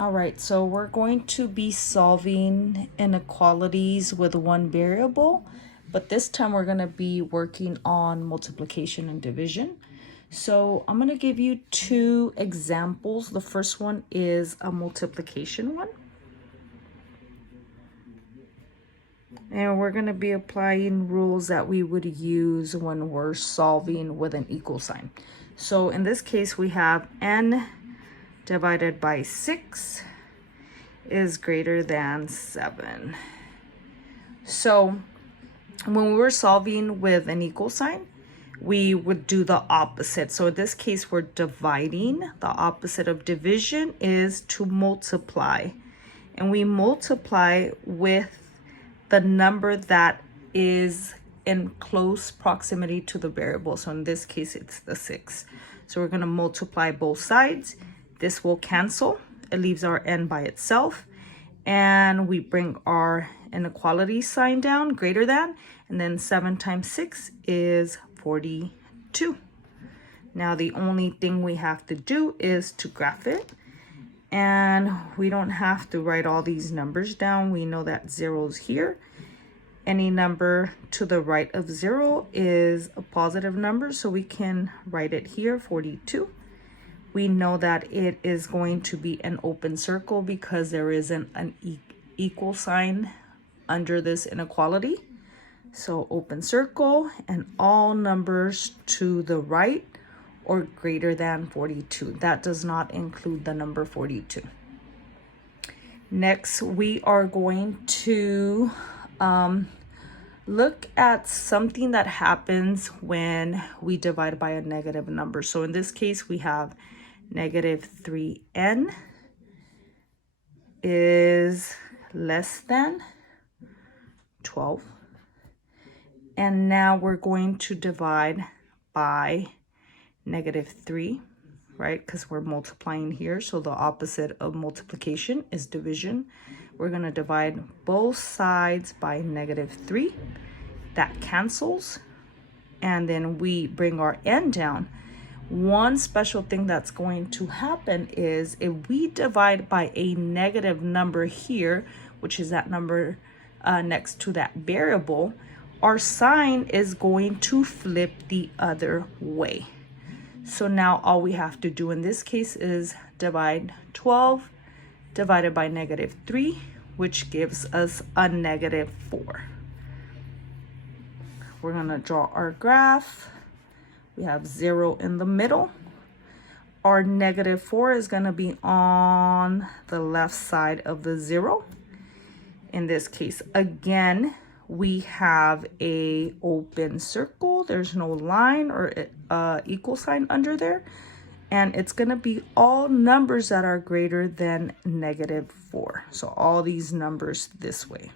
All right, so we're going to be solving inequalities with one variable, but this time we're going to be working on multiplication and division. So I'm going to give you two examples. The first one is a multiplication one. And we're going to be applying rules that we would use when we're solving with an equal sign. So in this case, we have n divided by 6 is greater than 7. So when we were solving with an equal sign, we would do the opposite. So in this case, we're dividing. The opposite of division is to multiply. And we multiply with the number that is in close proximity to the variable. So in this case, it's the 6. So we're going to multiply both sides. This will cancel. It leaves our n by itself. And we bring our inequality sign down, greater than. And then 7 times 6 is 42. Now the only thing we have to do is to graph it. And we don't have to write all these numbers down. We know that 0's here. Any number to the right of 0 is a positive number, so we can write it here, 42. We know that it is going to be an open circle because there isn't an equal sign under this inequality. So open circle, and all numbers to the right or greater than 42. That does not include the number 42. Next, we are going to look at something that happens when we divide by a negative number. So in this case, we have negative 3n is less than 12. And now we're going to divide by negative 3, right? Because we're multiplying here. So the opposite of multiplication is division. We're going to divide both sides by negative 3. That cancels. And then we bring our n down. One special thing that's going to happen is if we divide by a negative number here, which is that number next to that variable, our sign is going to flip the other way. So now all we have to do in this case is divide 12 divided by negative 3, which gives us a negative 4. We're going to draw our graph. We have 0 in the middle. Our negative 4 is going to be on the left side of the 0. In this case, again, we have a open circle. There's no line or equal sign under there. And it's going to be all numbers that are greater than negative 4. So all these numbers this way.